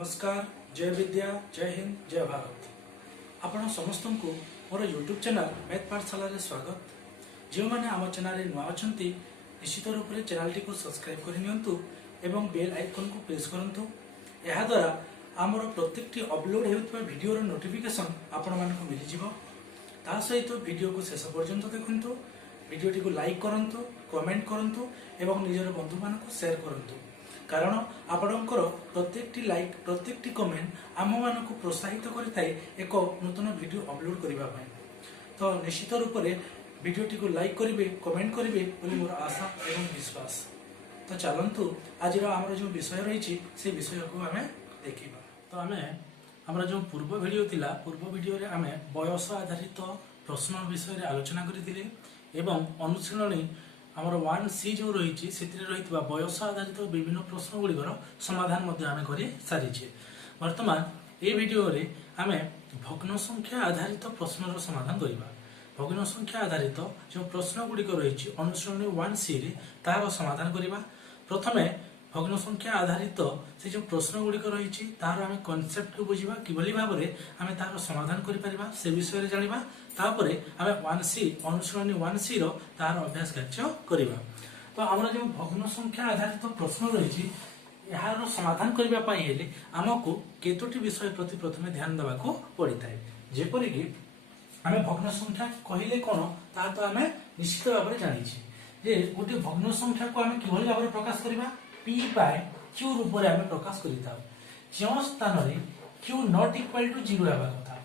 नमस्कार, जय विद्या, जय हिंद, जय भारत। आपण समस्त को मोर यूट्यूब चैनल मैथ पाठशाला स्वागत। जो मैंने आम चैनल नुआ अच्छा निश्चित रूप से चैनल टी को सब्सक्राइब करनियंतु एवं बेल आइकन को प्रेस करंतु। यह द्वारा आमर प्रत्येक अपलोड होता वीडियो नोटिफिकेशन आपण मानक मिल जिवो। ता सहित वीडियो को शेष पर्यंत देखंतु, वीडियो को लाइक करंतु, कमेंट करंतु एवं निजर बंधु मानक शेयर करंतु। कारण आपणकर प्रत्येक लाइक प्रत्येक कमेंट आम मान को प्रोत्साहित करता है एक नूतन वीडियो अपलोड करने। तो निश्चित रूप से वीडियो को लाइक करेंगे, कमेंट करेंगे बोली मोर आशा एवं विश्वास। तो चलतु आज आमर जो विषय रही से विषय को आम देखा। तो आम जो पूर्व वीडियो थिला, पूर्व वीडियो रे आम बयस आधारित प्रश्न विषय आलोचना करथिले एवं अनुशीलनी आमर 1C जो रही से रही बयस आधारित विभिन्न प्रश्न गुड़िकर समाधान आम कर सारी। वर्तमान ये वीडियो रे आम भग्न संख्या आधारित प्रश्न समाधान करवा। भग्न संख्या आधारित जो प्रश्न गुड़िक रही अनुशीलनी 1C रे तार समाधान करवा। प्रथमे भग्न संख्या आधारित से जो प्रश्न गुड़िक रही तार आम कनसेप्ट को बुझा किभली भाव में आम तार समाधान करिपरिबा से विषय जानिबा। तापरे आम 1C अनुशीलनी 1C रो तार अभ्यास कार्य करिबा। तो आमर जो भग्न संख्या आधारित प्रश्न रही यार समाधान करबा पई हेले हमको केतोटी विषय प्रति प्रथमे ध्यान देबा को पड़िଥାଏ। जेपरि कि आम भग्न संख्या कहिले कोन ता तो आम निश्चित भाव में जानि छी जे गोटे भग्न संख्या को आम किभली भाव में प्रकाश करबा p बाय q रूप में आम प्रकाश करिता। जो स्थान रे q नॉट इक्वल टू 0 हेबा कथा,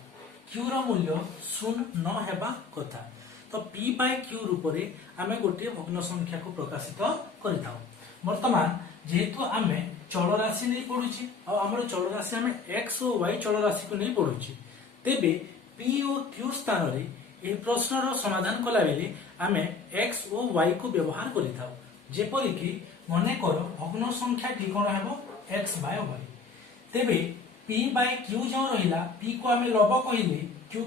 q रो मूल्य 0 न हेबा कथा। तो p बाय q रूप में आम गोटे भग्न संख्या को प्रकाशित करिता। वर्तमान जेहेतु आम चल राशि नहीं पढ़ुची और आमर चल राशि आम x और y चल राशि को नहीं पढ़ुची, तेबे p और q स्थान रे ए प्रश्न रो समाधान कला बेले आम x और y को व्यवहार करिता। जेपरि कि मने कर भग्न संख्या टी कोन हेबो x बाय y, तेबे p बाय q जो रहिला p को आम लब कहिले q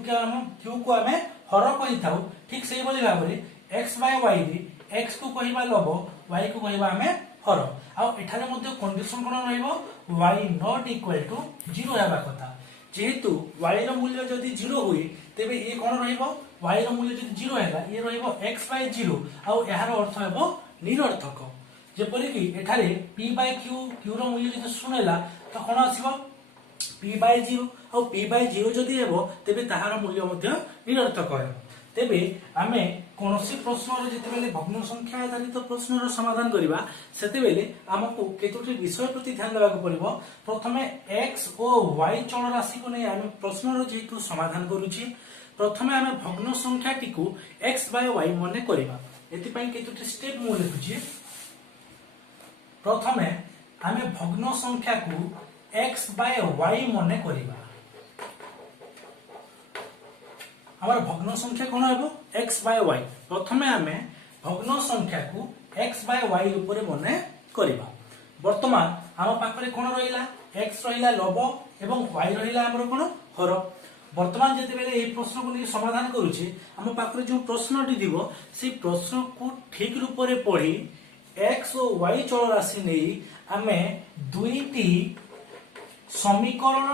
को आम हर कहिथाउ। ठीक सेही बोली भाव रे x बाय y रे x को कहिबा लब, y को कहिबा आम हर। आ एठारे मध्ये कंडीशन कोन रहइबो y नॉट इक्वल टू 0 हेबा कथा। जेहेतु y रो मूल्य जदि 0 हुई तेबे ए कोन रहइबो y रो मूल्य जदि 0 हैला ए रहइबो x बाय 0 आ एहार अर्थ हेबो निरर्थक। जेपरि कि एठारे p बाय q रो मूल्य जदि सुनेला तो कोन आसीबो p बाय 0 आ p बाय 0 जदि हेबो तेबे ताहार मूल्य मध्ये निरर्थक हेबो। तेबे आमे कोनोसी प्रश्न रे जते बेले भग्न संख्या आधारित प्रश्न रो समाधान करिबा सेते बेले हमकु केतोटी विषय प्रति ध्यान देबा को पड़िबो। प्रथमे x और y चल राशि को नै आमे प्रश्न रो जेतु समाधान करूची, प्रथमे आमे भग्न संख्या टी को x बाय y मने करिबा। एति पई केतोटी स्टेप मु लिखुची। प्रथमे आमे भग्न संख्या को x बाय y मने करिबा। हमार भग्न संख्या कोन हेबो x बाय y। प्रथमे आमे भग्न संख्या को x बाय y रूप रे मने करिबा। वर्तमान हम पाखरे कोन रहिला x रहिला लब एवं y रहिला हमर कोन हर। वर्तमान जते बेले ए प्रश्न को समाधान करूची हम पाखरे जो प्रश्नटी दिबो से प्रश्न को ठीक रूप रे पढ़ी x और y चल राशि नै आमे दुईटी समीकरण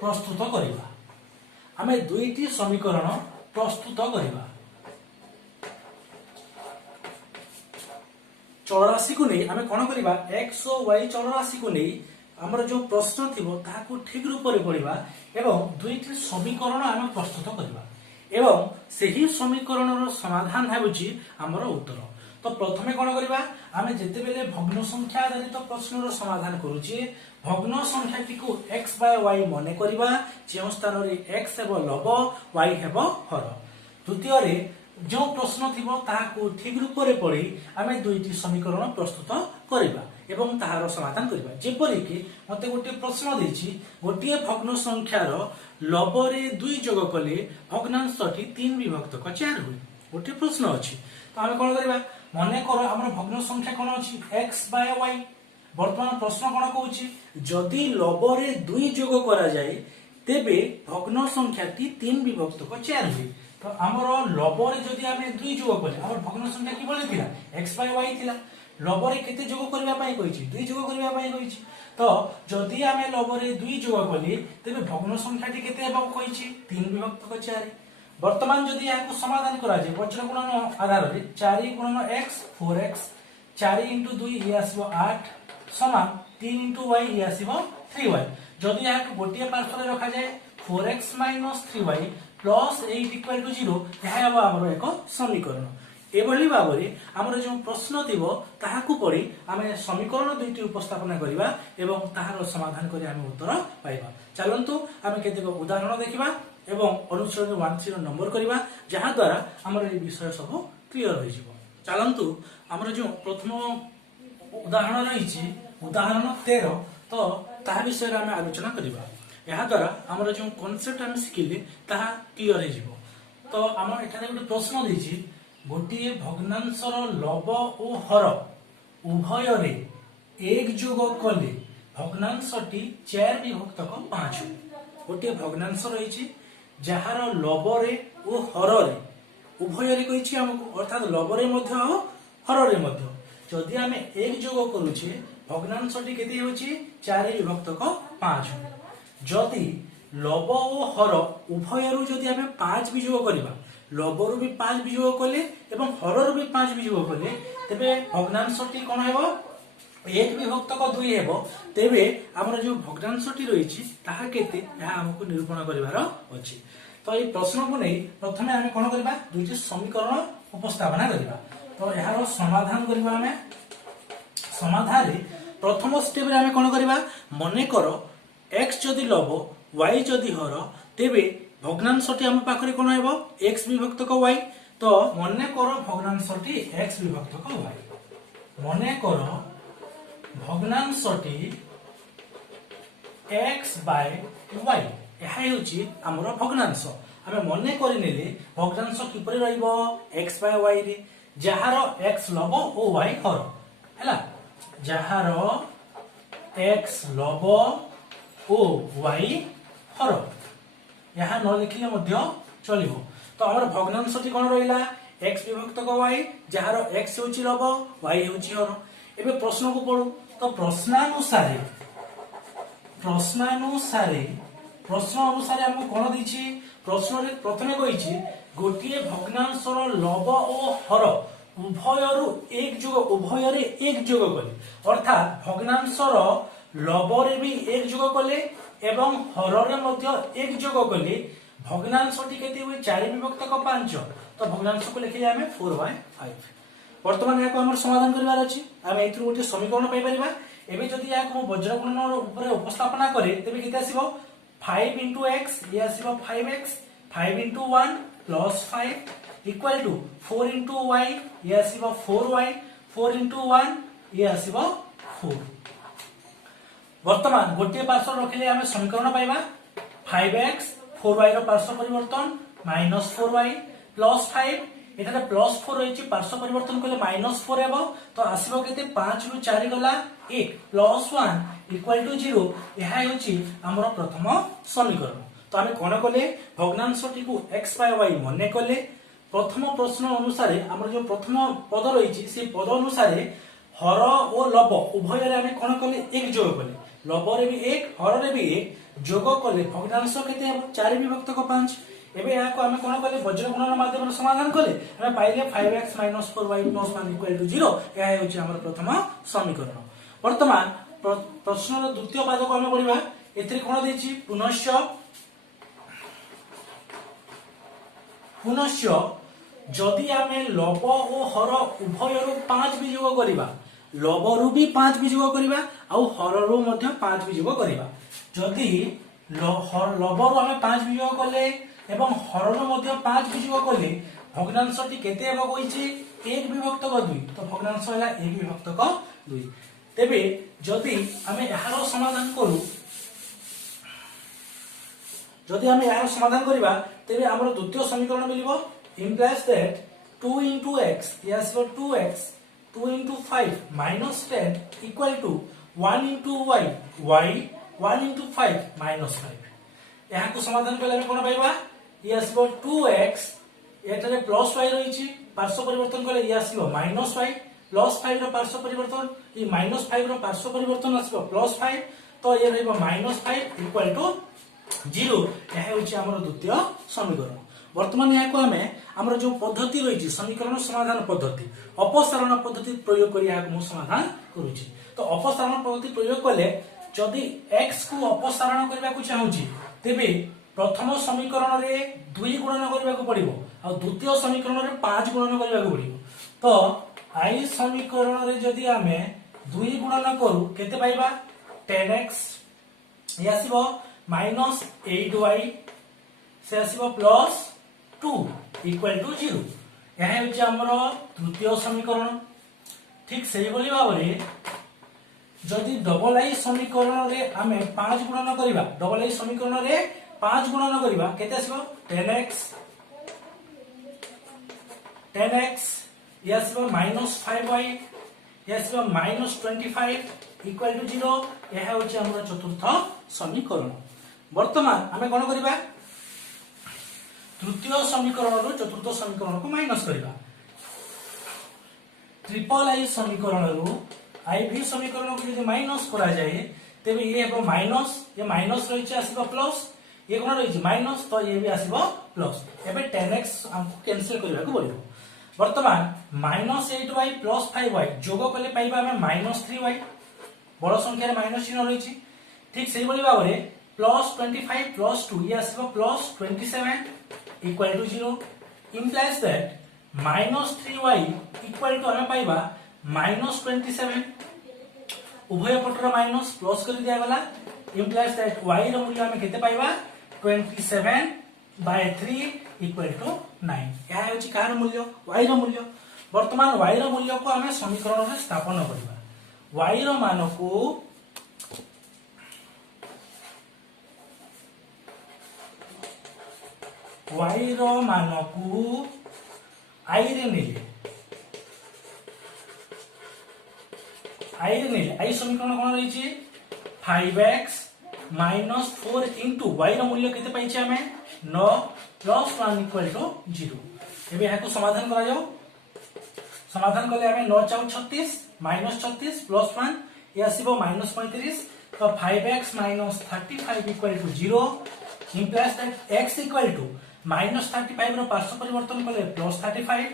प्रस्तुत करिबा। आमे दुईटी समीकरण प्रस्तुत करिबा। चल राशि को नहीं आमे कोन करिबा x और y चल राशि को नहीं हमर जो प्रश्न थिबो ताको ठीक रूप रे पढ़िबा एवं दुईटी समीकरण आमे प्रस्तुत करिबा एवं सेही समीकरण रो समाधान हेबुची हमर उत्तर। तो प्रथमे कोन करिबा आमे जेते बेले भग्न संख्या आधारित प्रश्न रो समाधान करूची भग्न संख्या टी को x बाय y मने करिबा। जे स्थान रे x हेबो लब, y हेबो हर। द्वितीय रे जो प्रश्न थिबो ताको ठीक रूप रे पढ़ी आमे दुईटी समीकरण प्रस्तुत करिबा एवं ताहार समाधान करिबा। जेपरि कि मते गोटे प्रश्न देछि गोटे भग्न संख्या रो लब रे 2 जोग कले भग्नांशटी 3 विभक्त क 4 होय। गोटे प्रश्न अछि तो आमे कोन करिबा मने करो हमर भग्न संख्या कोन अछि x बाय y। वर्तमान प्रश्न कोन कहूछि जदि लब रे 2 जोग करा जाय तेबे भग्न संख्याटी 3 विभक्त क 4 होय। तो हमर लब रे जदि आमे 2 जोग कले हमर भग्न संख्या कि बोले थिला x बाय y थिला। लबरे केते जोग करबा पई कहिछि 2 जोग करबा पई कहिछि तो जदि आमे लबरे 2 जोग कली तेबे भग्न संख्याटी केते हेबा कहिछि 3 विभक्त 4 वर्तमान जदि याको समाधान करा जे वज्र गुणन आधार रे 4 गुणन x 4x 4 * 2 ये आसीबो 8 समान 3 * y ये आसीबो 3y जदि याको गोटिए पार्श्व रे रखा जाय 4x - 3y + 8 = 0 यह अब हमर एक समीकरण एभली भाबरे हमर जो प्रश्न थिबो ताहाकू पढी आमे समीकरण दुईटी उपस्थापन करिबा एवं ताहार समाधान करी आमे उत्तर पाइबा चलंतु आमे केतेक उदाहरण देखिबा एवं अनुच्छेद 13 नंबर करिबा जहा द्वारा हमर ए विषय सब क्लियर होई जिवो चलंतु हमर जो प्रथम उदाहरण रहिछि उदाहरण 13 तो ताहा विषय रे आमे आलोचना करिबा यहा द्वारा हमर जो कांसेप्ट हम सिखिले ताहा क्लियर होई जिवो तो हम एठाने ଗୋଟେ प्रश्न ଦେଇछि गोटे भग्नांशर लब और हर उभय एक जोग कले भग्नांशटी 4 विभक्तक 5 गोटे भग्नांश रही जार लबरे और हर उभय कही अर्थात लबरे हर जदि आम एक जोग करुचे भग्नांशटी केते होछि 4 विभक्तक 5 जदि लब और हर उभय जदि आम 5 भी जोग करबा लबरु भी 5 वियोग कले एवं हररु भी 5 वियोग कले तेबे भग्नांशटी कोन हेबो 1 विभक्तक 2 हेबो तेबे हमर जो भग्नांशटी रहिछि ताहा केते या हमकु निरूपण करिवार अछि तो ए प्रश्न को नै प्रथमे हम कोन करबा दुईटी समीकरण उपस्थापना करबा तो एहारो समाधान करबा हमें समाधान रे प्रथम स्टेप रे हम कोन करबा मने करो x जदि लब y जदि हर तेबे भग्नांशटी हम पाखरे कोन हेबो x विभक्तक y तो मने करो भग्नांशटी x विभक्तक y मने करो भग्नांशटी x y एहा हेउची हमर भग्नांश हमें मने करि नेले भग्नांश किपरि रहइबो x y रे जहार x लब ओ y हर हैला जहार x लब ओ y हर यहाँ न लिखिले मध्य चलिबो तो हमर भग्नांशटी कोन रहिला x विभक्तक y जहार x होची लब y होची हर एबे प्रश्न को पढू तो प्रश्न अनुसार हम कोन दिछि प्रश्न रे प्रथमे कहिछि गोटिए भग्नांशर लब ओ हर उभयरु एक जोग कले अर्थात भग्नांशर लबरे भी एक जोग कले एवं हररे मध्य एक जोग कले भग्नांशटी केते हुए 4 विभक्तक 5 तो भग्नांश को लिखिले हमें 4/5 वर्तमान याको हमर समाधान करबार अछि हम एथरु गोटे समीकरण पाइ परिबा एबे जदि याको वज्र गुणन ऊपर उपस्थापना करे तेबे केते आसीबो 5 * x ये आसीबो 5x 5 * 1 + 5 इक्वल टू 4 * y ये आसीबो 4y 4 * 1 ये आसीबो 4 वर्तमान गोटे पार्श्व रखिले हमें समीकरण पाइबा 5x 4y रो पार्श्व परिवर्तन -4y + 5 एठारे +4 रहिछि पार्श्व परिवर्तन कले -4 हेबो तो आसीबो केते 5 रु 4 गला 1 + 1 = 0 एहा होछि हमर प्रथम समीकरण तो हमें कोन कले भग्नांशटी को x y मने कले प्रथम प्रश्न अनुसार हमर जो प्रथम पद रहिछि से पद अनुसार हर और लब उभय रे हमें कोन कले एक जोग कले लबरे भी एक हररे भी एक जोग कले भग्नांश केते हेबो 4 विभक्तक 5 एबे याको हमें कोन कले वज्र गुणन माध्यम समाधान कले हमें पाइले 5x - 4y + 1 = 0 एहा होछि हमर प्रथम समीकरण वर्तमान प्रश्नर द्वितीय पाद को हमें पढिबा एथि कोन देछि पुनश्च जदि हमें लब और हर उभयरु 5 वियोग करिबा लबरु भी 5 वियोग करिबा आ हररु मध्ये 5 वियोग करिबा जदि लबरु हमें 5 वियोग कले एवं हररु मध्ये 5 वियोग कले भग्नांशटी केते हेबो कहिछि 1 विभक्तक 2 तो भग्नांश होला 1 विभक्तक 2 तेबे जदि हमें एहारो समाधान करू जदि हमें एहारो समाधान करिबा तेबे हमर द्वितीय समीकरण मिलिबो implies that 2 * x yes for 2x 2 * 5 - 10 equal to 1 * y y 1 * 5 - 5 यहाँ को समाधान कले हम कोन पाइबा yes for 2x एटारे प्लस y रहिछि पार्श्व परिवर्तन कले y आसीबो -y +5 रो पार्श्व परिवर्तन ये -5 रो पार्श्व परिवर्तन आसबो +5 तो ये रहइबो -5 इक्वल टू 0 यह होची हमर द्वितीय समीकरण। वर्तमान यहाँ को आमे हमर जो पद्धति रही समीकरण समाधान पद्धति अपसारण पद्धति प्रयोग कर यहाँ समाधान करुच्ची। तो अपसारण पद्धति प्रयोग कले जदि x को अपसारण करने को चाहूँगी तेबे प्रथम समीकरण रे 2 गुणन करने को पड़िबो आ द्वितीय समीकरण रे 5 गुणन करने को पड़िबो। तो आई समीकरण रे जदि आमे 2 गुणन करू केते पाइबा 10x ये आसीबो -8y से आसीबो +2 इक्वल टू 0 यह होची हमर तृतीय समीकरण। ठीक सही बोली भाबरे जदि डबल आई समीकरण रे आमे 5 गुणन करिबा डबल आई समीकरण रे 5 गुणन करिबा केते आसीबो 10x ये आसीबो -5y ये आसीबो -25 इक्वल टू 0 यह होची हमर चतुर्थ समीकरण। वर्तमान आमे कोन करिबा तृतीय समीकरण रो चतुर्थ समीकरण को माइनस करिबा ट्रिपल आई समीकरण रो आई भी समीकरण को यदि माइनस करा जाए तेबे ये हेबो माइनस ये माइनस रहिছে आसीबो प्लस ये कोन रहिছে माइनस तो ये भी आसीबो प्लस एबे 10x हमको कैंसिल करबा को पड़िबो। वर्तमान -8y + 5y जोग कले पाइबा हमें -3y बड़ संख्या रे माइनस चिन्ह रहिছে। ठीक सही बोली बाबरे +25 + 2 ये आसीबो +27 equal to 0 implies that -3y equal to हमें पाइबा -27 उभय पटर माइनस प्लस कर दिया गला implies that y रो मूल्य हमें केते पाइबा 27/3 इक्वल टू 9 यह होची कार मूल्य y रो मूल्य। वर्तमान y रो मूल्य को हमें समीकरण रे स्थापन करबा y रो मान को y रो मान को i रे नेले i समीकरण कोन रही छी 5x - 4 into y रो मूल्य केते पाइछे हमें 9 + 1 इक्वल टू 0। एबे यहाँ को समाधान करा जाओ समाधान करले हमें 9 4 36 -36 + 1 ये आसीबो -35 तो 5x - 35 equal to 0 implies that x equal to -35 रो पार्श्व परिवर्तन करले +35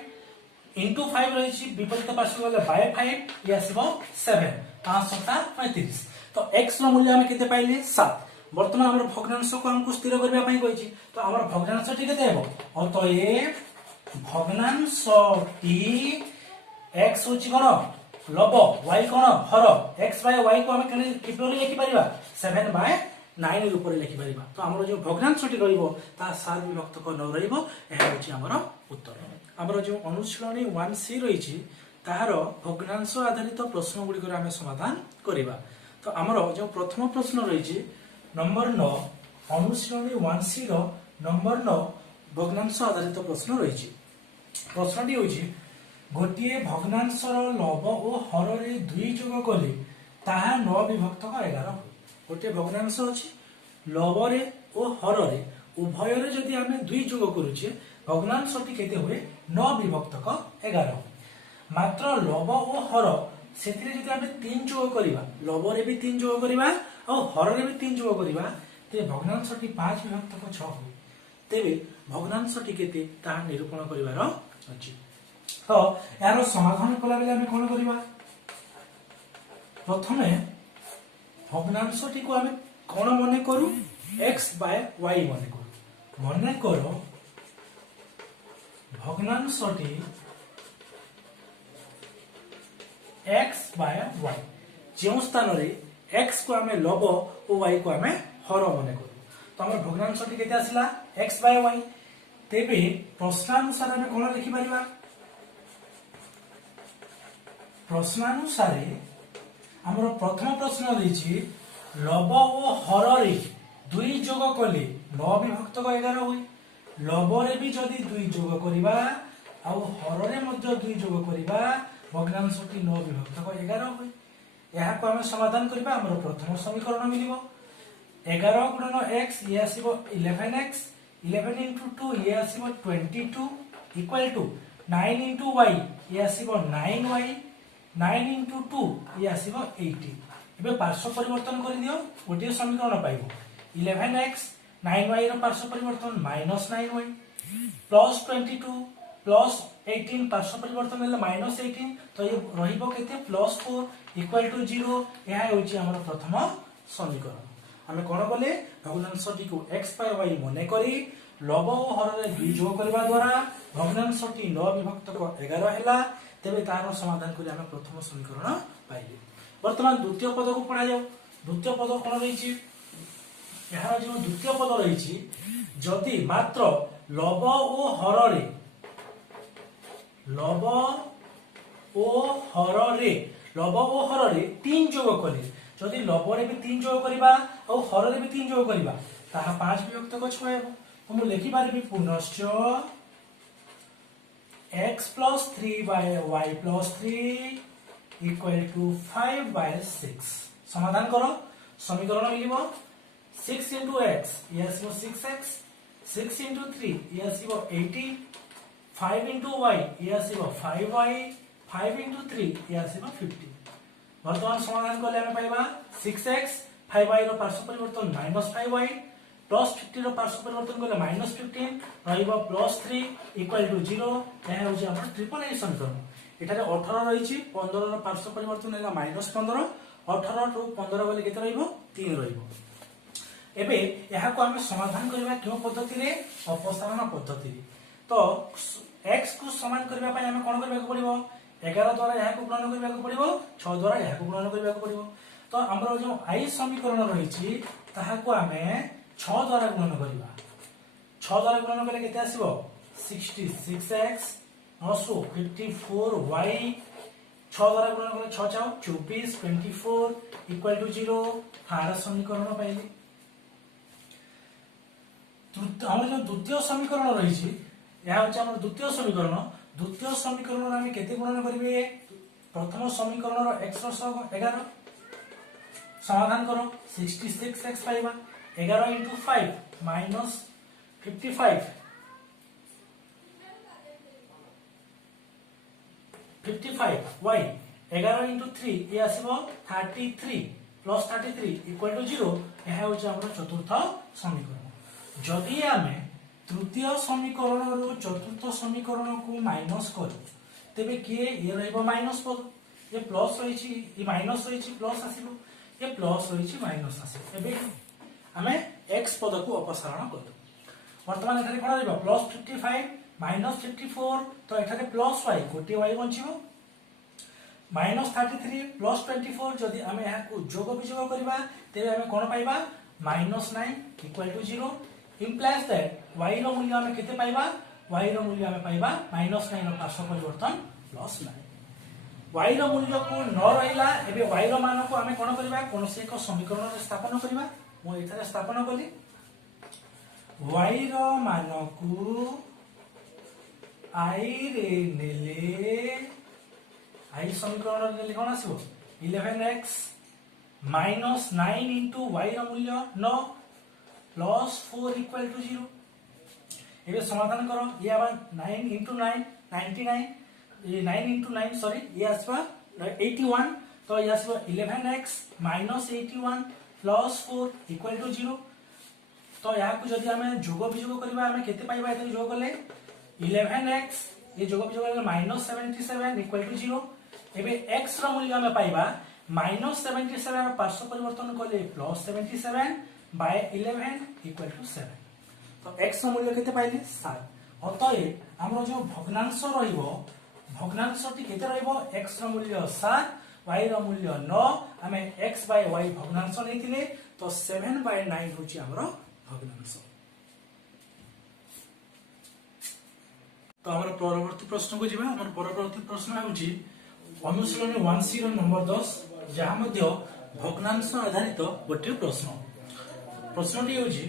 into 5 रही विपरीत पार्श्व गले बाय 5 ये आसीबो 7 5 7 35 तो x रो मूल्य हमें केते पाइले 7। वर्तमान हमर भग्नांश को हमको स्थिर करबा पई कहिछि तो हमर भग्नांश टी केते हेबो और तो ये भग्नांश टी x होछि कोन लब y cone her x by y को हमें किपरि लिखि परिबा 7/9 रूप रे लिखि परिबा। तो हमर जो भग्नांश टी रहइबो ता सार विभक्त को न रहइबो एहा होछि हमर उत्तर। हमर जो अनुशीलनी 1c रही ताहार भग्नांश आधारित प्रश्न गुड़ी को आमे समाधान करिबा। तो हमर जो प्रथम प्रश्न रही नंबर 9 अनुशीलनी 1c रो नंबर 9 भग्नांश आधारित प्रश्न रही प्रश्नटी होछि गोटिए भग्नांश रो लब और हर रे 2 जोग कले ताहा 9 विभक्त 11 गोटे भग्नांश अछि लब रे और हर रे उभय रे जदि आमे 2 जोग करूचे भग्नांशटी केते हुए 9 विभक्त 11 मात्र लब और हर सेतिरे जदि आमे 3 जोग करिबा लब रे भी 3 जोग करिबा और हर रे भी 3 जोग करिबा ते भग्नांशटी 5 विभक्त 6 हुए तेबे भग्नांशटी केते ताहा निरूपण करिवार अछि। तो यार समाधान कला बेले आमे कोन करिबा प्रथमे भग्नांशटी को आमे कोन मने करू x/y मने करो भग्नांशटी x/y जो स्थान रे x को आमे लब और y को आमे हर मने करू तो हमर भग्नांशटी केते आसला x/y तेबे प्रश्नानुसार आमे कोन लिखि परिबा प्रश्नानुसार हमर प्रथम प्रश्न रही लब और हर रे 2 जोग कले 9 विभक्त 11 हुए लब रे भी जदि 2 जोग करिबा आ हर रे मध्य 2 जोग करिबा भग्नांशटी 9 विभक्त 11 हुए यहा को हम समाधान करिबा हमर प्रथम समीकरण मिलिबो 11 गुणन x ये आसीबो 11x 11 into 2 ये आसीबो 22 इक्वल टू 9 into y ये आसीबो 9y 9 into 2 ये आसीबो 80 एबे पार्श्व परिवर्तन कर दियो गोटे समीकरण पाइबो 11x 9y रो पार्श्व परिवर्तन -9y प्लस 22 प्लस 18 पार्श्व परिवर्तन हेले -18 तो ये रहिबो केते +4 इक्वल टू 0 यह होची हमर प्रथम समीकरण हमें कोन बोले भग्नांशटी को x by y मने करी लव और हर रे 2 जोग करबा द्वारा भग्नांशटी 9 विभक्त को 11 हैला तेबे तार समाधान करी हमें प्रथम समीकरण पाइले वर्तमान द्वितीय पद को पढ़ा जाऊ द्वितीय पद कोन रहिची यहाँ जो द्वितीय पद रही जदि मात्र लव ओ हर रे 3 जोग कले जदि लव रे भी 3 जोग करबा और हर रे भी 3 जोग करबा ताहा 5 विभक्त को 6 हेबो तो मु लिखि पारबी पुनश्च x plus 3 by y plus 3 equal to 5 by 6 समाधान करो समीकरण मिलिबो 6 into x yes वो 6x 6 into 3 yes वो 80 5 into y yes वो 5y 5 into 3 yes वो 50 वर्तमान समाधान करले हमें पाइबा 6x 5y रो पार्श्व परिवर्तन -5y प्लस 50 रो पार्श्व परिवर्तन करले -15 रहिबो +3 इक्वल टू 0 यह होची हमर ट्रिपल ए समीकरण एठारे 18 रहिछि 15 रो पार्श्व परिवर्तन हेला -15 18 रो 15 गले केते रहिबो 3 रहिबो एबे यहा को हमें समाधान करबा क्यों पद्धति रे अपसारण पद्धति रे तो x को समान करबा पय हमें कोन करबा को पड़िबो 11 द्वारा यहा को गुणन करबा को पड़िबो 6 द्वारा यहा को गुणन करबा को पड़िबो तो हमरो जो i समीकरण रहिछि ताहा को हमें 6 द्वारा गुणन करबा 6 द्वारा गुणन करले केते आसीबो 66x also 54y 6 द्वारा गुणन करले 6 चाओ 24 24 इक्वल टू 0 हार समीकरण पाइली हमर जो द्वितीय समीकरण रही यह होचे हमर द्वितीय समीकरण हम केते गुणन करिवे प्रथम समीकरण रो x रो 11 समाधान करो 66x पाइबा 11 into 5 minus 55 y 11 into 3 ये आसीबो 33 plus 33 equal to 0 यह होचे हमर चतुर्थ समीकरण जदि आमे तृतीय समीकरण रो चतुर्थ समीकरण को माइनस कर तेबे के ये रहबो माइनस पद ये प्लस रहिछि ये माइनस रहिछि प्लस आसीबो ये प्लस रहिछि माइनस आसीबो एबे हमें x पद को अपसारण कर वर्तमान एठारे कोन रहबो प्लस 55 माइनस 54 तो एठारे प्लस y गोटे y बंचिबो माइनस 33 प्लस 24 जदि हमें यहा को जोग विजोग करबा तेबे हमें कोन पाइबा -9 equal to 0 implies that y रो मूल्य हमें केते पाइबा y रो मूल्य हमें पाइबा -9 रो पार्श्व परिवर्तन +9 y रो मूल्य को न रहिला एबे y रो मान को हमें कोन करबा कोनसे एक समीकरण रे स्थापन करबा मो एथरे स्थापन कली y रो मान को i रे नेले i समीकरण रे नेले कोन आसीबो 11x -9 into y रो मूल्य 9 plus 4 equal to 0 एबे समाधान करो ये आबा 9 into 9 99 ये 9 into 9 सॉरी ये आसबा 81 तो ये आसबा 11x minus 81 plus 4 equal to 0 तो यहाँ को जदि हमें जोग विजोग करबा हमें केते पाइबा एते जोग करले 11x ये जोग विजोग करले -77 equal to 0 एबे x रो मूल्य हमें पाइबा -77 रो पार्श्व परिवर्तन करले +77 by 11 equal to 7 तो x मूल्य केते पाइले 7 अतः हमरो जो भग्नांश रहिबो भग्नांशटी केते रहिबो x रो मूल्य 7 y रो मूल्य 9 हमें x by y भग्नांश नैतिले तो 7 by 9 होची हमरो भग्नांश तो हमर परवर्ती प्रश्न को जिबा हमर परवर्ती प्रश्न होची अनुशीलनी 1c रो नंबर 10 जहा मध्ये भग्नांश आधारित गोटे प्रश्न प्रश्नटी होची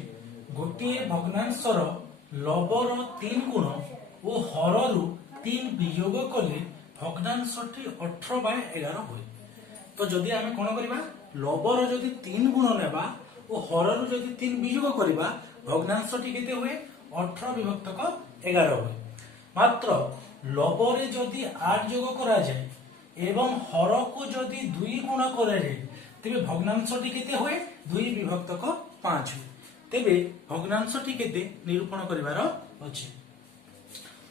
गोटे भग्नांशर लबर 3 गुण और हररु 3 वियोग कले भग्नांशटी 18 by 11 होय तो जदि आमे कोन करबा लबर जदि 3 गुण नेबा और हररु जदि 3 वियोग करबा भग्नांशटी केते होय 18 विभक्तक 11 होय मात्र लबरे जदि 8 जोग करा जाय एवं हर को जदि 2 गुण करे तेबे भग्नांशटी केते होए 2 विभक्तक 5 हुए तेबे भग्नांशटी केते निरूपण करिवार अछि।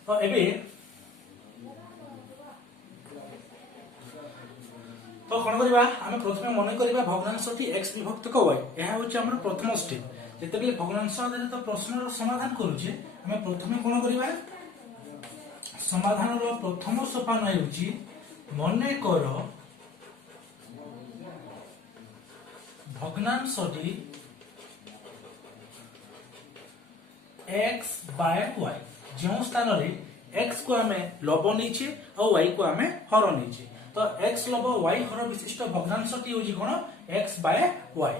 तो एबे तो कोन करिबा आमे प्रथमे मन करिबा भग्नांशटी x विभक्तक y एहा होछि हमर प्रथम स्टेप। जेतेबेले भग्नांश आधारित प्रश्नर समाधान करूचे आमे प्रथमे कोन करिबा समाधान रो प्रथम सोपान हेउची मने कर भग्नांशटी x बाय y जो स्थान रे x को आमे लब नैछे और y को आमे हर नैछे तो x लब y हर विशिष्ट भग्नांशटी होची कोन x बाय y।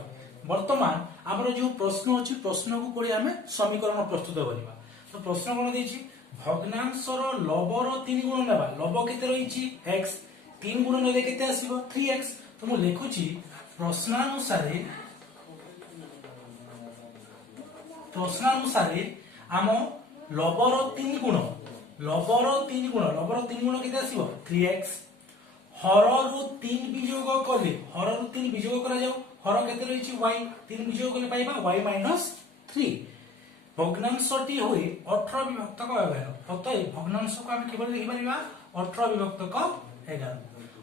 वर्तमान हमर जो प्रश्न अछि प्रश्न को पढि आमे समीकरण प्रस्तुत करिबा। तो प्रश्न कोन देछि भग्नांशर लबर 3 गुण नेबा लब केते रहिछि x 3 गुण नेले केते आसीबो 3x। तो मु लिखुछि प्रश्नानुसारे आम लबर 3 गुण केते आसीबो 3x हर रु 3 वियोग कले हर रु 3 वियोग करा जाऊ हर केते रहिछि y 3 वियोग कले पाइबा y - 3 भग्नांशटी होई 18 विभक्तक 11 अतः भग्नांश को हम केवल लिखि परिबा 18 विभक्तक 11।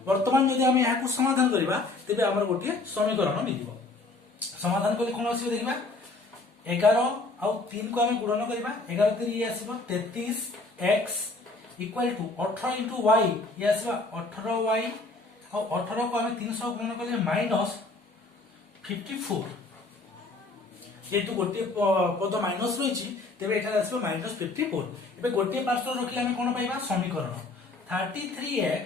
वर्तमान यदि हम याकू समाधान करिबा तबे हमर गोटे समीकरण मिलिबो। समाधान कले कोन आसीबो देखिबा 11 आउ 3 को हम गुणन करिबा 11 3 ये आसीबो 33x equal to 18 into y ये आसीबा 18y और 18 को हम 300 गुणन कले -54 जेतु गोटे पद माइनस रहिछि तेबे एठा आसीबो -54 एबे गोटे पार्श्व रखिले हम कोन पाइबा समीकरण 33x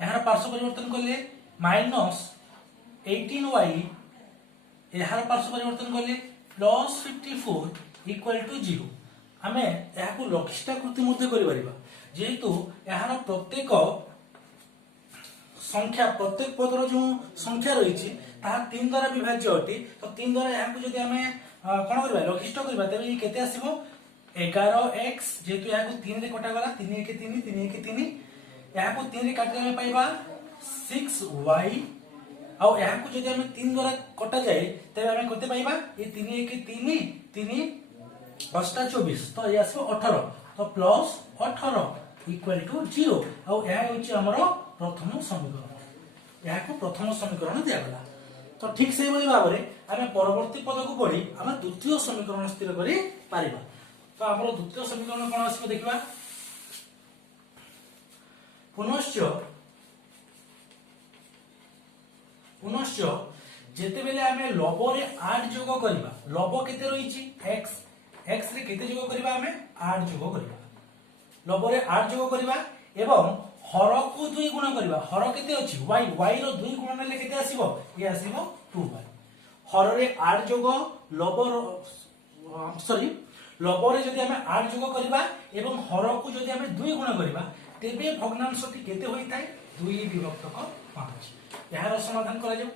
एहार पार्श्व परिवर्तन करले -18y एहार पार्श्व परिवर्तन करले +54 इक्वल टू 0 हमें एहाकु लक्षिताकृति मध्ये करि परिबा जेहेतु एहार प्रत्येक संख्या प्रत्येक पदर जो संख्या रहिछि ता 3 द्वारा विभाज्य अटे तो 3 द्वारा एहाकु जदि हमें कोन करबा लक्षित करबा तबे ई केते आसीबो 11x जेतु एहाकु 3 रे कटा गला 3 1 3 3 1 3 एहाकु 3 रे काटले हम पाइबा 6y और एहाकु जदि हम 3 द्वारा कटा जाए तबे हम कते पाइबा ए 3 1 3 3 8 24 तो ये आसीबो 18 तो प्लस 18 इक्वल टू 0 और एहा होची हमरो प्रथम समीकरण एहाकु प्रथम समीकरण दिया गला। तो ठीक से बोली भाबरे हमें परवर्ती पद को पढी हम द्वितीय समीकरण स्थिर करी पारिबा। तो हमरो द्वितीय समीकरण कोन आसीबो देखिबा पुनश्च जेते बेले हमें लब रे 8 जोग करिबा लब केते रहिछि x x रे केते जोग करिबा हमें 8 जोग करिबा लब रे 8 जोग करिबा एवं हर को 2 गुण करिबा हर केते अछि y y रो 2 गुण नेले केते आसीबो ये आसीबो 2y हर रे 8 जोग लब सॉरी लब रे जदि हमें 8 जोग करिबा एवं हर को जदि हमें 2 गुण करिबा तेबे भग्नांशटी केते होई थाए 2 विभक्तक 5 यार समाधान करा जाऊ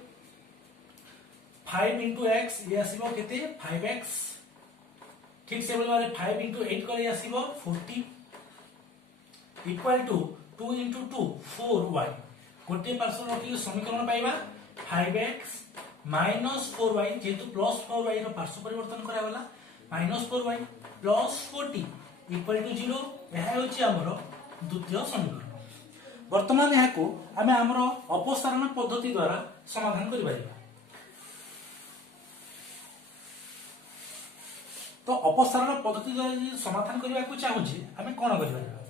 5 into x ये आसीबो केते 5x ठीक से बोल मारे 5 into 8 करे आसीबो 40 इक्वल टू 2 into 2 4y गोटे पार्श्व रखिले समीकरण पाइबा 5x minus 4y जेतु plus 4y रो पार्श्व परिवर्तन करा गला -4y plus 40 इक्वल टू 0 एहा होची हमरो द्वितीय समीकरण। वर्तमान याकू आमे हमरो अपसारण पद्धति द्वारा समाधान करि परिबा। तो अपसारण पद्धति द्वारा समाधान करबा को चाहूची आमे कोन करि परिबा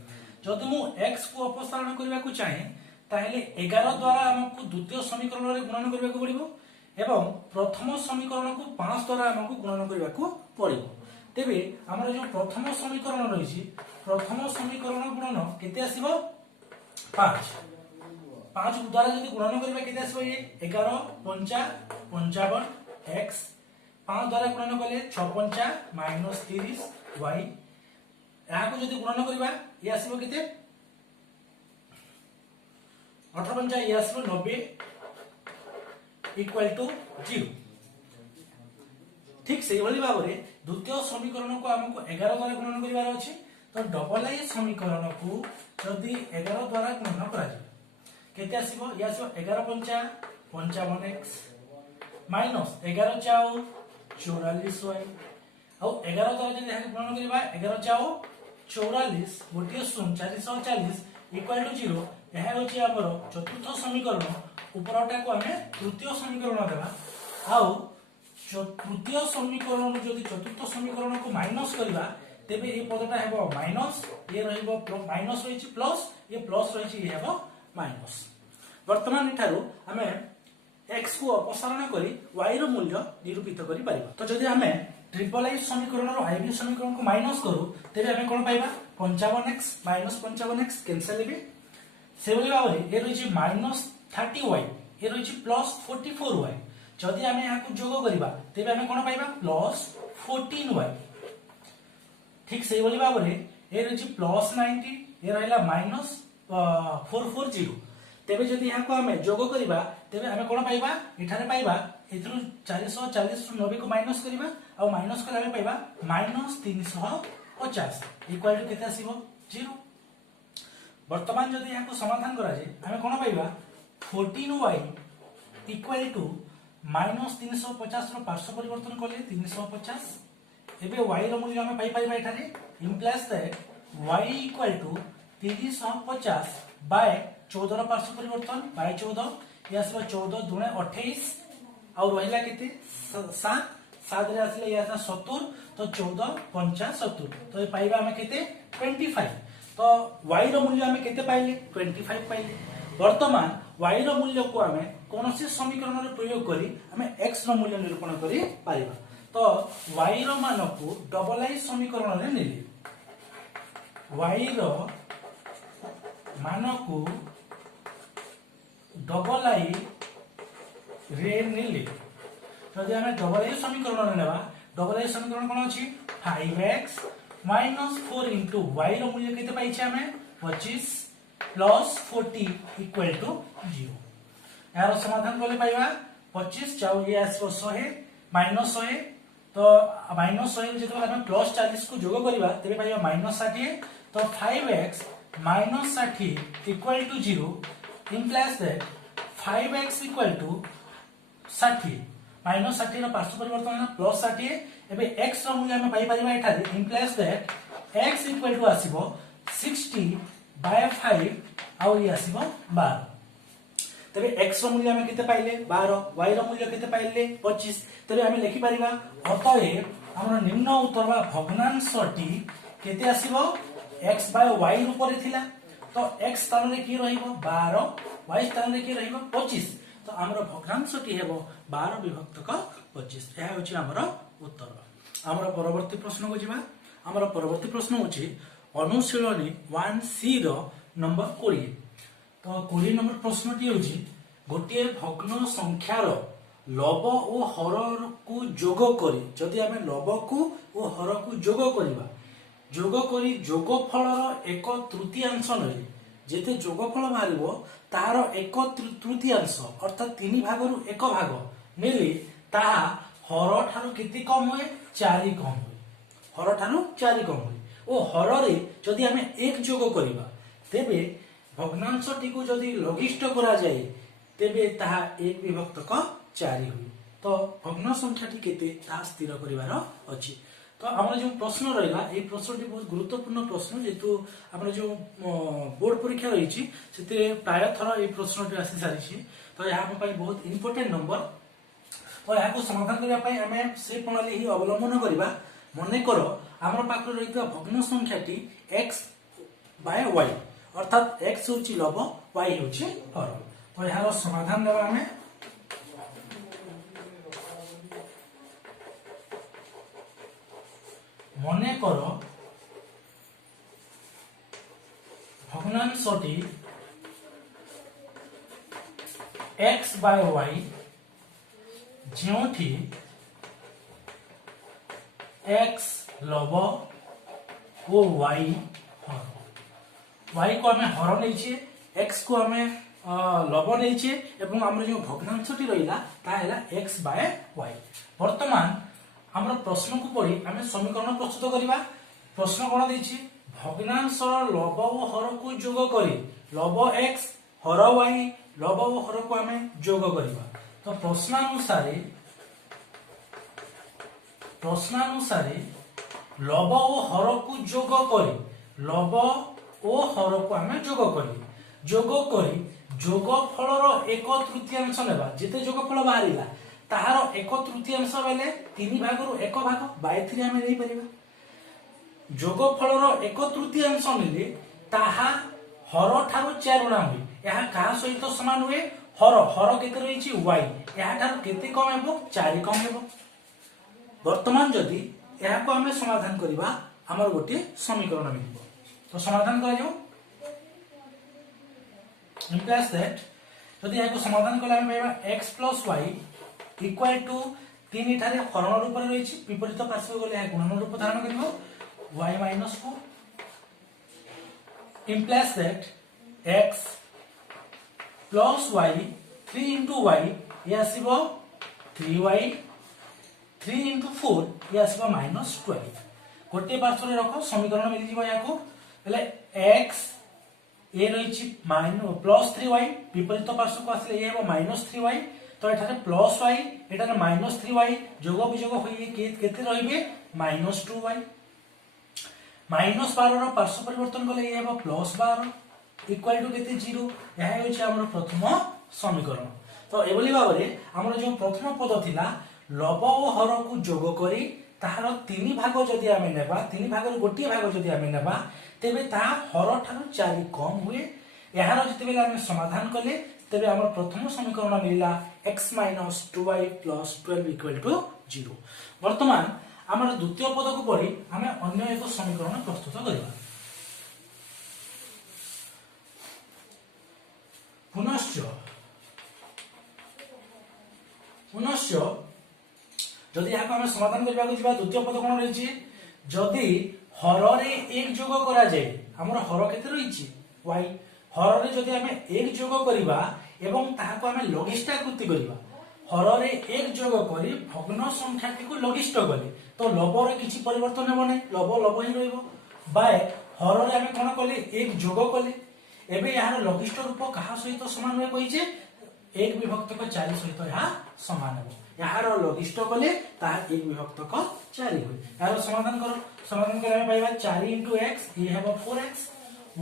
जदि मु x को अपसारण करबा को चाहे ताहेले 11 द्वारा हमकु द्वितीय समीकरण रे गुणन करबा को पड़िबो एवं प्रथम समीकरण को 5 द्वारा हमकु गुणन करबा को पड़िबो। तेबे हमर जो प्रथम समीकरण रहिछि प्रथम समीकरण गुणन केते आसीबो 5 द्वारा जदि गुणन करबा केते आसीबो ये 11 5 55 x 5 द्वारा गुणन कले 6 5 -30 y या को जदि गुणन करबा ये आसीबो केते 18 5 ये आसीबो 90 इक्वल टू 0। ठीक से भली भाबरे द्वितीय समीकरण को हमको 11 द्वारा गुणन करिवार अछि तो डबल आई समीकरण को जदि 11 द्वारा गुणन करा जाय केते आसीबो या आसीबो 11 पंचा 55x माइनस 11 चाओ 44y आउ 11 द्वारा जदि यहां गुणन करबा 11 चाओ 44 गोटे 440 इक्वल टू 0 यह होची हमर चतुर्थ समीकरण ऊपरटा को हमें तृतीय समीकरण देबा आउ तृतीय समीकरण जदि चतुर्थ समीकरण को माइनस करबा तेबे ए पदटा हेबो माइनस ये रहइबो माइनस होईची प्लस ये प्लस होईची ये हेबो माइनस वर्तमान इठारु हमें x को अपसारण करी y रो मूल्य निरूपित करि परिबा तो जदि हमें ट्रिपल आई समीकरण रो आईबी समीकरण को माइनस करू तेबे हमें कोन पाइबा 55x - 55x कैंसिल हेबे सेबली भाबरे ए रहिची -30y ए रहिची +44y जदि हमें यहाँ को जोग करिबा तेबे हमें कोन पाइबा +14y ठीक से बोली भाबरे ए रहिची +90 ए रहला -440 तेबे जदि यहाँ को हमें जोग करिबा तेबे हमें कोन पाइबा इठारे पाइबा एथरु 440 रु 90 को माइनस करिबा आ माइनस कर हमें पाइबा -350 इक्वल टू केते आसीबो 0 वर्तमान जदि यहाँ को समाधान करा जे हमें कोन पाइबा 14y इक्वल टू -350 रो पार्श्व परिवर्तन करले 350 एबे y रो मूल्य हमें पाई पाइबा एठारे implies that y equal to 350 by 14 रो पार्श्व परिवर्तन बाय 14 ये आसबा 14 दुणे 28 और रहिला केते 7 7 रे आसले या 70 तो 14 75 तो ये पाइबा हमें केते 25 तो y रो मूल्य हमें केते पाइले 25 पाइले वर्तमान y रो मूल्य को हमें कोनोसी समीकरण रे प्रयोग करी हमें x रो मूल्य निरूपण करी पाइबा तो y रो मान को डबल आई समीकरण रे नेली y रो मान को डबल आई रे नेली जदि हमें डबल आई समीकरण रे नेबा डबल आई समीकरण कोन अछि 5x - 4 into y रो मूल्य केते पाइछे हमें 25 प्लस 40 इक्वल टू 0 यार समाधान करले पाइबा 25 चाउ ये आसबो 100 माइनस 100 तो माइनस 100 जेतो हमें प्लस 40 को जोग करबा तेबे पाइबा माइनस 60 तो 5x - 60 equal to 0 implies that 5x equal to 60 माइनस 60 रो पार्श्व परिवर्तन है प्लस 60 एबे x रो मूल्य हमें पाई परिबा एठारे implies that x equal to आसीबो 60 बाय 5 आउ ये आसीबो 12 तबे x रो मूल्य हमें केते पाइले 12 y रो मूल्य केते पाइले 25 तबे हमें लिखि परिबा अतएव हमर निम्न उत्तर बा भग्नांशटी केते आसीबो x बाय y रूप रे थिला तो x स्थान रे की रहिबो 12 y स्थान रे की रहिबो 25 तो हमर भग्नांशटी हेबो 12 विभक्त क 25 एहा होची हमर उत्तर हमर परवर्ती प्रश्न को जिबा हमर परवर्ती प्रश्न होची अनुशीलनी 1c रो नंबर 20 तो 20 नंबर प्रश्नटी होची गोटे भग्न संख्यार लव और हर को जोग करी जदि हमें लव को और हर को जोग करिबा जोग करी जोगफलर एक तृतीयांश नई जेते जोगफल बाहरिबो तार एक तृतीयांश अर्थात 3 भागरु एक भाग नेली ताहा हर ठारू केते कम होए 4 कम होए हर ठारू 4 कम होए ओ हर रे जदि हमें एक जोग करिबा तेबे भग्नांशटी को जदि लघिष्ठ करा जाए तेबे ताहा 1 विभक्त क 4 होए तो भग्न संख्याटी केते ता स्थिर करिवार अछि तो हमर जो प्रश्न रहिला ए प्रश्नटी बहुत गुरुत्वपूर्ण प्रश्न जेतु हमर जो बोर्ड परीक्षा रहिछि सेते प्राय थर ए प्रश्नटी आसी सारिछि तो यहाँ हम बहुत इंपोर्टेंट नंबर तो यहाँ को समाधान करबा पई हमें से प्रणाली ही अवलंबन करबा मने करो हमर पाखर रहिता भग्न संख्याटी x बाय y अर्थात x होछि लव y होछि हर तो यहाँ समाधान देबा हमें मने करो भग्नांशटी x बाय y ज्योंठी x लव ओ y हर y को हमें हर नहीं छे x को हमें लव नहीं छे एवं हमर जो भग्नांशटी रहिला ता हैला x बाय y वर्तमान हमर प्रश्न को पढ़ी हमें समीकरण प्रस्तुत करिबा प्रश्न कोन दैछि भग्नांश लव और हर को जोग करी लव x हर y लब और हर को आम जोग करवा। तो प्रश्नानुसार लब और हर को जोग कर लब और हर को आम जोग कर जोगफल एक तृतीयांश नेबा जिते जोगफल बाहर ताहार एक तृतीयांश बेले 3 भाग एक भाग बाय 3 आम नहीं पार। जोगफल एक तृतीयांश नेले ताहा हर ठारू 4 गुणा हुए। यह कहा सहित समान हुए हर हर केते रही y यह ठारू केते कम हेबो 4 कम हेबो। वर्तमान जदि यह को आम समाधान करबा हमर गोटे समीकरण मिलबो। तो समाधान करा जाऊ implies that यदि यह को समाधान कले हम पाइबा x plus y equal to 3 इठारे हरण रूप रे रही विपरीत पार्श्व गले यह गुणन रूप धारण करिवो y minus 4 implies that x plus y 3 into y ये आसीबो 3y 3 into 4 ये आसीबो -12 गोटे पार्श्व रे रखो समीकरण मिल जिवो या को એટલે x ए रही प्लस 3y विपरीत पार्श्व को आसले ये -3y। तो एठारे प्लस y एठारे -3y जोग विजोग होई केते रहिबे -2y। -12 रो पार्श्व परिवर्तन कले ये +12 इक्वल टू केते 0 यह होछि हमर प्रथम समीकरण। तो एबोली भाबरे हमर जो प्रथम पद थिला लब और हर को जोग करी ताहार 3 भाग जदि आमे नेबा 3 भाग रो गोटे भाग जदि आमे नेबा तेबे ता हर ठारू 4 कम हुए। यार जते बेला आमे समाधान कले तेबे हमर प्रथम समीकरण मिलला x - 2y + 12 = 0। वर्तमान हमर द्वितीय पद को पढी हमें अन्य एक समीकरण प्रस्तुत करबा। पुनश्च जदि यहाँ आम समाधान करने द्वितीय पद कौन रही जदि हर रे 1 जोग करा जाए हमर हर केते रही y हर रे जदि आम 1 जोग करबा एवं ताहाको आम लघिष्ठाकृति करबा हर रे 1 जोग करी भग्न संख्याटी को लघिष्ठ कले तो लब रे किछि परिवर्तन हेबो नै लब लब ही रहइबो बाय हर रे आम कोन कले 1 जोग कले एबे यार लघिष्ठ रूप कहा सहित समान होय कहिजे 1 विभक्त को 4 सहित यहा समान हेबो। यार लघिष्ठ कले ता 1 विभक्त को 4 होय। यार समाधान करो समाधान करे पाइबा 4 * x ये हेबो 4x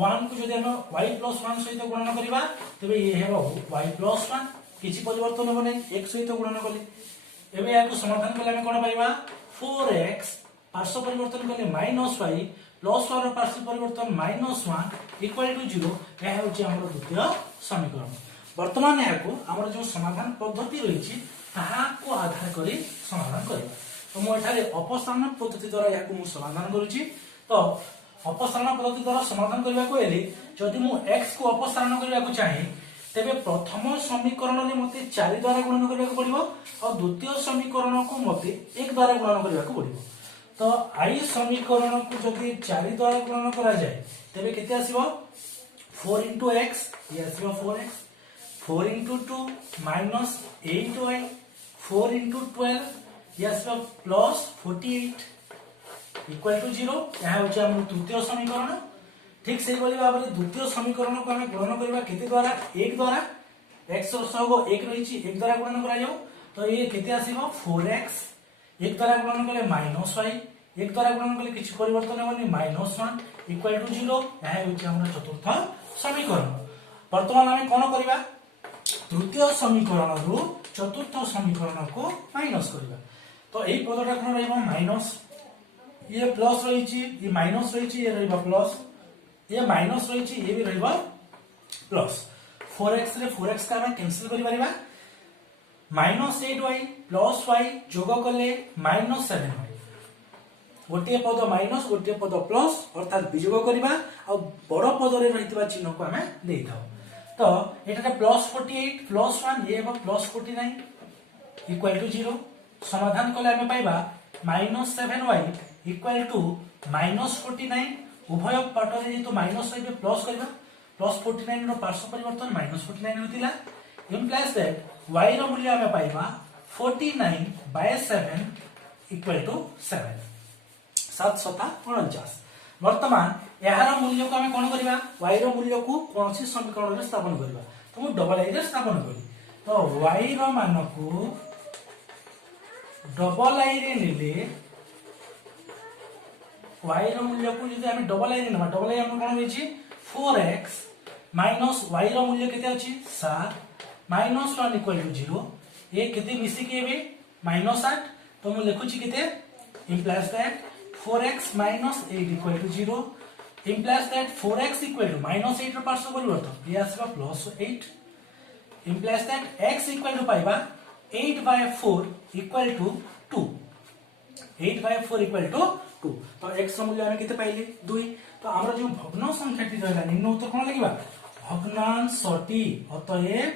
1 को जदि हम y + 1 सहित गुणन करिबा तबे ये हेबो y + 1 किछि परिवर्तन हेबो नै x सहित गुणन कले एबे या को समाधान कले हम कोन पाइबा 4x पार्श्व परिवर्तन कले -y प्लस 1 पार्श्व परिवर्तन -1 इक्वल टू 0 यह होछि हमर द्वितीय समीकरण। वर्तमान या को हमर जो समाधान पद्धति रही छि ताहा को आधार करी समाधान करबा। तो मो एठारे अपस्थान पद्धति द्वारा या को मु समाधान करूछि। तो अपस्थान पद्धति द्वारा समाधान करबा को एली जदि मु x को अपस्थान करबा को चाहे तेबे प्रथम समीकरण रे मते 4 द्वारा गुणन करबा को पड़िबो और द्वितीय समीकरण को मते 1 द्वारा गुणन करबा को पड़िबो। तो आई समीकरण को जदि 4 द्वारा गुणन करा जाए तेबे केते आसीबो 4 * x ये आसीबो 4x 4 * 2 -8y 4 * 12 ये आसीबो +48 इक्वल टू 0 यह होछि हमर तृतीय समीकरण। ठीक से बोली भाबरे द्वितीय समीकरण को हमें गुणन करबा केते द्वारा 1 द्वारा x रो सहग 1 रहिछि 1 द्वारा गुणन करा जाऊ। तो ये केते आसीबो 4x 1 द्वारा गुणन कले -y 1 द्वारा गुणन कले किछि परिवर्तन हेबनी -1 इक्वल टू 0 यह होछि हमर चतुर्थ समीकरण। वर्तमान हम कोन करबा तृतीय समीकरण रु चतुर्थ समीकरण को माइनस करबा। तो एई पदटा कोन रहइबो माइनस ये प्लस रहिछि ये माइनस रहिछि ये रहइबो प्लस ये माइनस रहिछि ये भी रहइबो प्लस 4x रे 4x का हम कैंसिल करि परिबा -8y प्लस y जोग कले -7y गोटे पद माइनस गोटे पद प्लस अर्थात विजोग करबा आ बड़ पद रे रहितबा चिन्ह को हमें देई थाओ। तो एटा +48 + 1 ये हेबो +49 इक्वल टू 0 समाधान कले हमें पाइबा -7y इक्वल टू -49 उभय पार्ट रे जे तो माइनस रे प्लस करबा +49 रो पार्श्व परिवर्तन -49 होतिला implies that y रो मूल्य हमें पाइबा 49/7 इक्वल टू 7 7 7 49। वर्तमान यार मूल्य को आम कौन करवा y रो मूल्य को कौन सी समीकरण में स्थापन करवा तो मु डबल आई रे स्थापन करी तो y रो मान को डबल आई रे नेले y रो मूल्य को जदि आम डबल आई रे नबा डबल आई हम कौन होइछि 4x माइनस y रो मूल्य केते अछि 7 माइनस 1 इक्वल टू 0 ये केते मिसी के बे माइनस 8 तो मु लिखुछि केते implies that 4x minus 8 equal to 0 implies that 4x equal to minus 8 ର ପାର୍ଶ୍ୱ ପରିବର୍ତ୍ତନ ये आसीबा plus 8 implies that x equal to पाइबा 8 by 4 equal to 2 8 by 4 equal to 2 तो x ର मूल्य ଆମେ केते पाइले 2 तो हमर जो भग्न संख्याटी रहला निम्न उत्तर कोन लागिबा भग्नांशटी अतएव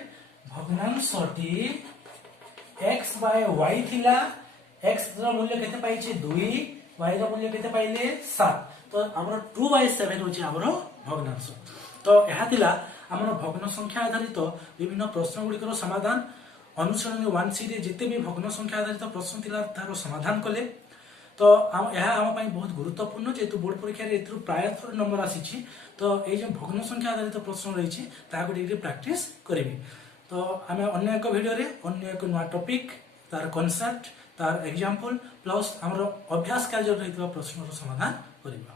भग्नांशटी x by y थिला x ର मूल्य केते पाइछि 2 y ର मूल्य केते पाइले 7 तो हमर 2/7 होछि हमर भग्नांश तो एहा थिला हमर भग्न संख्या आधारित विभिन्न प्रश्न गुड़िकर समाधान अनुसरण 1C रे जेते भी भग्न संख्या आधारित प्रश्न थिला तार समाधान कले तो यह आम पाई बहुत गुरुत्वपूर्ण जेतु बोर्ड परीक्षा रे एथु प्राय थोर नंबर आसीछि तो ए जे भग्न संख्या आधारित प्रश्न रहिछि ताको डिग्री प्रैक्टिस करिवि तो आमे अन्य एक वीडियो रे अन्य एक नया टॉपिक तार कॉन्सेप्ट तार एग्जांपल प्लस हमरो अभ्यास कार्य रहितबा प्रश्नर समाधान करिबा।